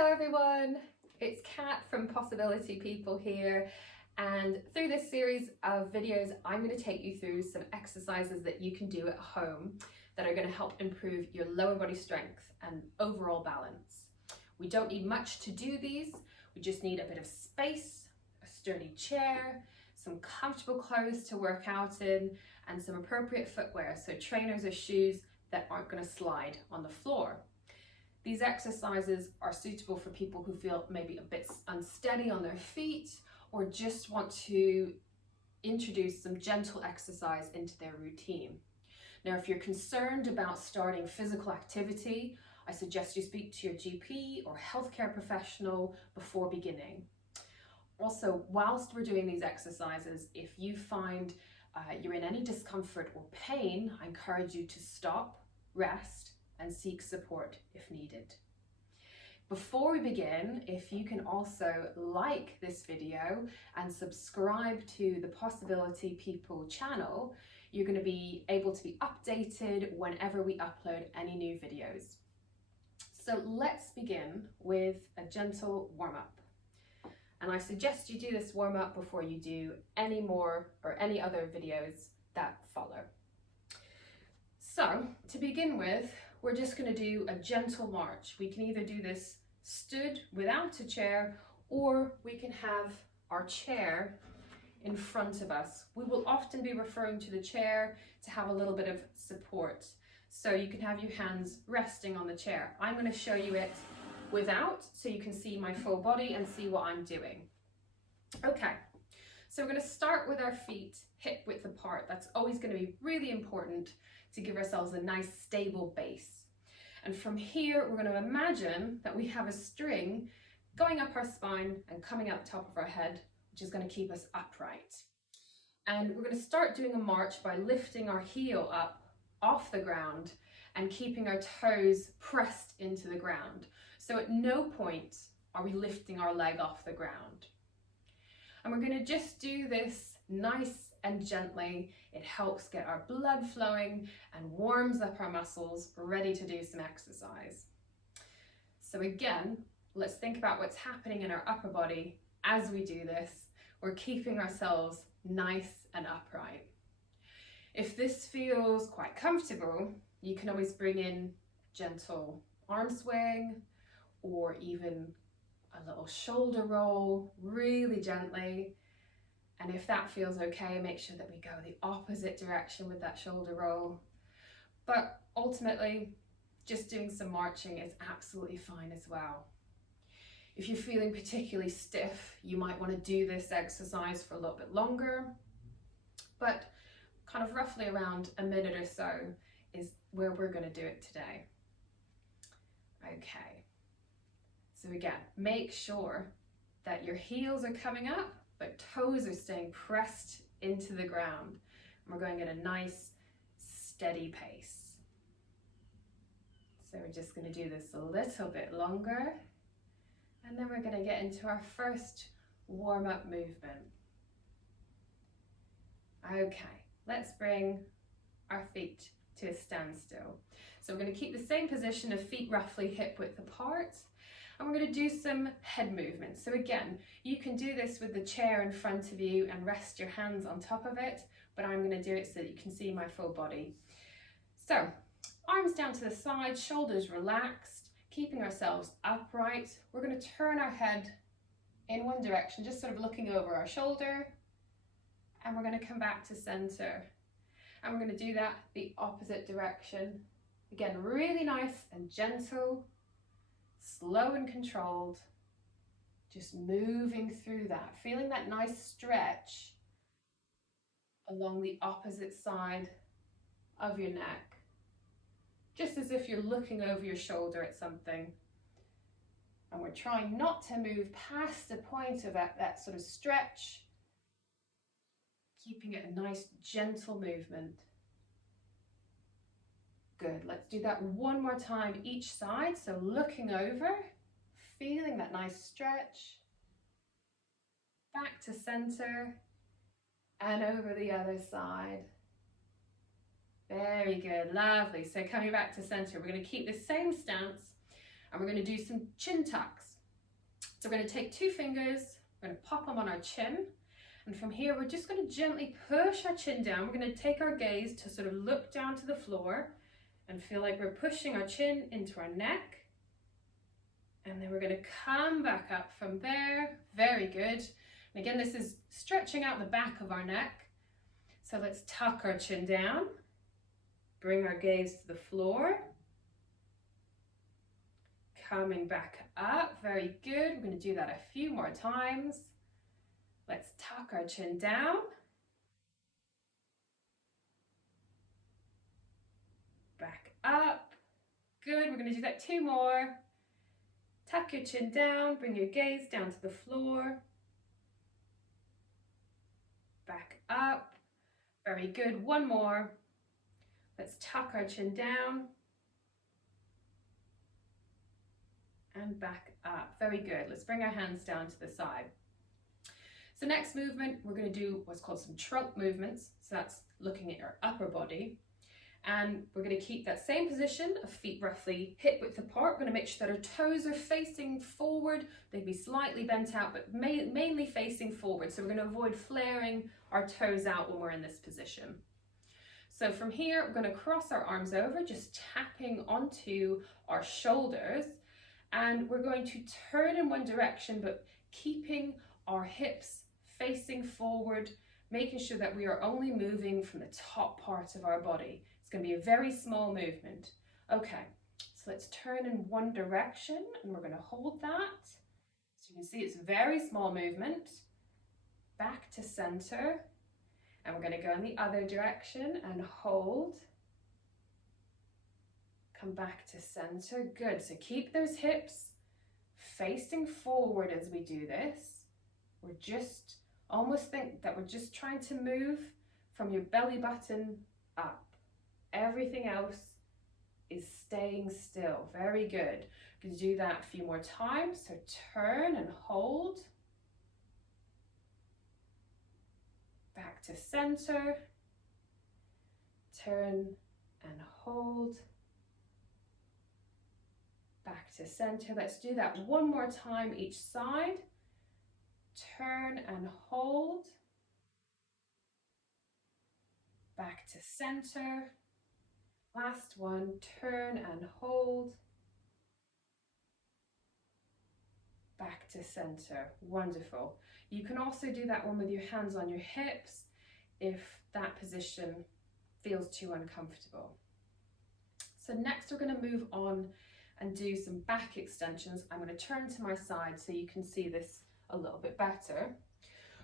Hello everyone, it's Kat from Possibility People here, and through this series of videos I'm going to take you through some exercises that you can do at home that are going to help improve your lower body strength and overall balance. We don't need much to do these, we just need a bit of space, a sturdy chair, some comfortable clothes to work out in, and some appropriate footwear, so trainers or shoes that aren't going to slide on the floor. These exercises are suitable for people who feel maybe a bit unsteady on their feet or just want to introduce some gentle exercise into their routine. Now, if you're concerned about starting physical activity, I suggest you speak to your GP or healthcare professional before beginning. Also, whilst we're doing these exercises, if you find you're in any discomfort or pain, I encourage you to stop, rest, and seek support if needed. Before we begin, if you can also like this video and subscribe to the Possibility People channel, you're going to be able to be updated whenever we upload any new videos. So let's begin with a gentle warm-up. And I suggest you do this warm-up before you do any more or any other videos that follow. So to begin with, we're just going to do a gentle march. We can either do this stood without a chair, or we can have our chair in front of us. We will often be referring to the chair to have a little bit of support. So you can have your hands resting on the chair. I'm going to show you it without, so you can see my full body and see what I'm doing. Okay, so we're going to start with our feet hip width apart. That's always going to be really important to give ourselves a nice stable base. And from here, we're going to imagine that we have a string going up our spine and coming out the top of our head, which is going to keep us upright. And we're going to start doing a march by lifting our heel up off the ground and keeping our toes pressed into the ground. So at no point are we lifting our leg off the ground. And we're going to just do this nice and gently. It helps get our blood flowing and warms up our muscles, ready to do some exercise. So again, let's think about what's happening in our upper body as we do this. We're keeping ourselves nice and upright. If this feels quite comfortable, you can always bring in gentle arm swing or even a little shoulder roll, really gently. And if that feels okay, make sure that we go the opposite direction with that shoulder roll. But ultimately, just doing some marching is absolutely fine as well. If you're feeling particularly stiff, you might want to do this exercise for a little bit longer, but kind of roughly around a minute or so is where we're going to do it today. Okay, so again, make sure that your heels are coming up, but toes are staying pressed into the ground. And we're going at a nice, steady pace. So we're just going to do this a little bit longer. And then we're going to get into our first warm-up movement. Okay, let's bring our feet to a standstill. So we're going to keep the same position of feet roughly hip width apart. And we're going to do some head movements. So again, you can do this with the chair in front of you and rest your hands on top of it, but I'm going to do it so that you can see my full body. So arms down to the side, shoulders relaxed, keeping ourselves upright. We're going to turn our head in one direction, just sort of looking over our shoulder, and we're going to come back to center. And we're going to do that the opposite direction. Again, really nice and gentle, slow and controlled, just moving through that, feeling that nice stretch along the opposite side of your neck, just as if you're looking over your shoulder at something. And we're trying not to move past the point of that sort of stretch, keeping it a nice gentle movement. Good, let's do that one more time each side. So looking over, feeling that nice stretch, back to center, and over the other side. Very good, lovely. So coming back to center, we're going to keep the same stance and we're going to do some chin tucks. So we're going to take 2 fingers, we're going to pop them on our chin, and from here we're just going to gently push our chin down. We're going to take our gaze to sort of look down to the floor and feel like we're pushing our chin into our neck. And then we're going to come back up from there. Very good. And again, this is stretching out the back of our neck. So let's tuck our chin down, bring our gaze to the floor, coming back up. Very good. We're going to do that a few more times. Let's tuck our chin down. Back up. Good. We're going to do that 2 more. Tuck your chin down, bring your gaze down to the floor. Back up. Very good. 1 more. Let's tuck our chin down. And back up. Very good. Let's bring our hands down to the side. So next movement, we're going to do what's called some trunk movements. So that's looking at your upper body. And we're going to keep that same position of feet roughly hip width apart. We're going to make sure that our toes are facing forward. They'd be slightly bent out, but mainly facing forward. So we're going to avoid flaring our toes out when we're in this position. So from here, we're going to cross our arms over, just tapping onto our shoulders. And we're going to turn in one direction, but keeping our hips facing forward, making sure that we are only moving from the top part of our body. It's going to be a very small movement. Okay, so let's turn in one direction and we're going to hold that. So you can see it's a very small movement. Back to center. And we're going to go in the other direction and hold. Come back to center. Good. So keep those hips facing forward as we do this. We're just almost think that we're just trying to move from your belly button up. Everything else is staying still. Very good. You can do that a few more times. So turn and hold. Back to center. Turn and hold. Back to center. Let's do that 1 more time each side. Turn and hold. Back to center. Last one, turn and hold. Back to center. Wonderful. You can also do that one with your hands on your hips if that position feels too uncomfortable. So next we're going to move on and do some back extensions. I'm going to turn to my side so you can see this a little bit better.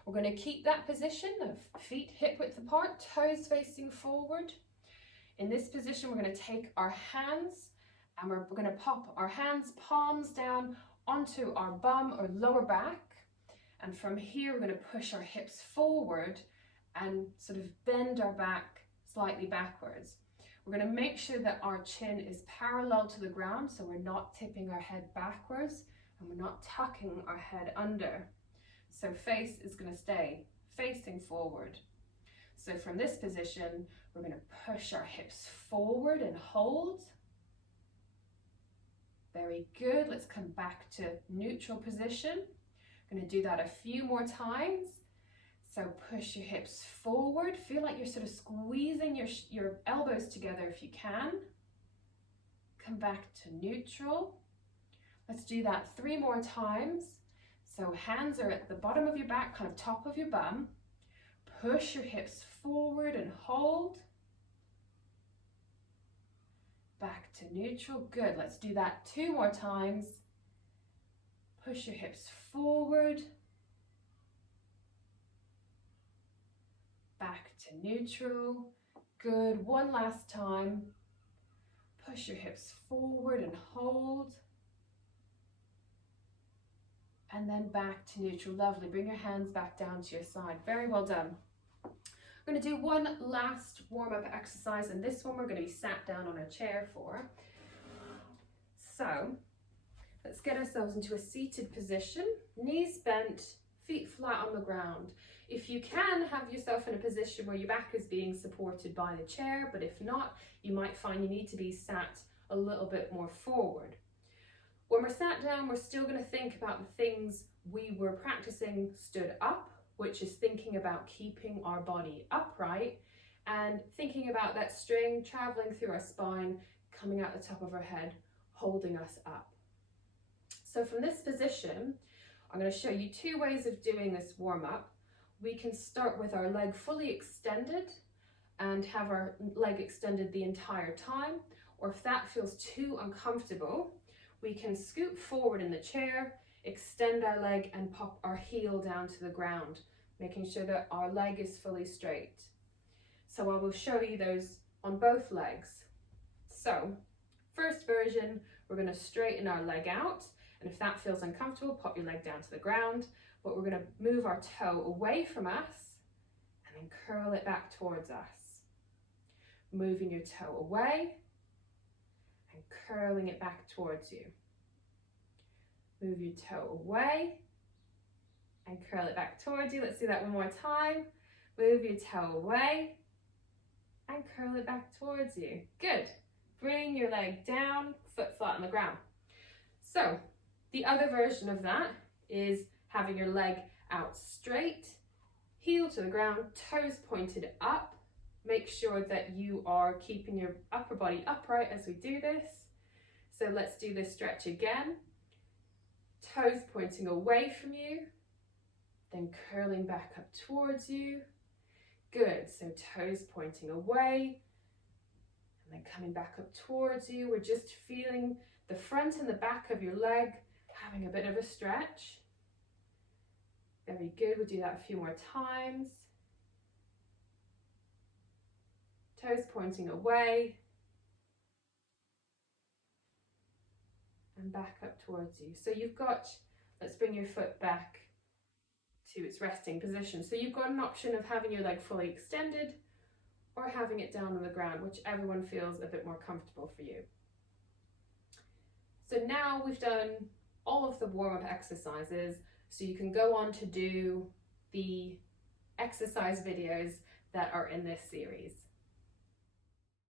We're going to keep that position of feet hip width apart, toes facing forward. In this position, we're going to take our hands and we're going to pop our hands, palms down onto our bum or lower back. And from here, we're going to push our hips forward and sort of bend our back slightly backwards. We're going to make sure that our chin is parallel to the ground, so we're not tipping our head backwards and we're not tucking our head under. So face is going to stay facing forward. So from this position, we're going to push our hips forward and hold. Very good. Let's come back to neutral position. We're going to do that a few more times. So push your hips forward. Feel like you're sort of squeezing your elbows together if you can. Come back to neutral. Let's do that 3 more times. So hands are at the bottom of your back, kind of top of your bum. Push your hips forward and hold. Back to neutral. Good. Let's do that 2 more times. Push your hips forward. Back to neutral. Good. 1 last time. Push your hips forward and hold. And then back to neutral. Lovely. Bring your hands back down to your side. Very well done. We're going to do one last warm-up exercise, and this one we're going to be sat down on a chair for. So let's get ourselves into a seated position, knees bent, feet flat on the ground. If you can, have yourself in a position where your back is being supported by the chair, but if not, you might find you need to be sat a little bit more forward. When we're sat down, we're still going to think about the things we were practicing stood up, which is thinking about keeping our body upright and thinking about that string traveling through our spine, coming out the top of our head, holding us up. So from this position, I'm going to show you two ways of doing this warm-up. We can start with our leg fully extended and have our leg extended the entire time, or if that feels too uncomfortable, we can scoot forward in the chair, extend our leg and pop our heel down to the ground, making sure that our leg is fully straight. So I will show you those on both legs. So first version, we're going to straighten our leg out, and if that feels uncomfortable, pop your leg down to the ground, but we're going to move our toe away from us and then curl it back towards us. Moving your toe away and curling it back towards you. Move your toe away and curl it back towards you. Let's do that one more time. Move your toe away and curl it back towards you. Good. Bring your leg down, foot flat on the ground. So the other version of that is having your leg out straight, heel to the ground, toes pointed up. Make sure that you are keeping your upper body upright as we do this. So let's do this stretch again. Toes pointing away from you, then curling back up towards you. Good, so toes pointing away, and then coming back up towards you. We're just feeling the front and the back of your leg having a bit of a stretch. Very good, we'll do that a few more times. Toes pointing away, and back up towards you. So you've got, let's bring your foot back to its resting position. So you've got an option of having your leg fully extended or having it down on the ground, whichever one feels a bit more comfortable for you. So now we've done all of the warm-up exercises, so you can go on to do the exercise videos that are in this series.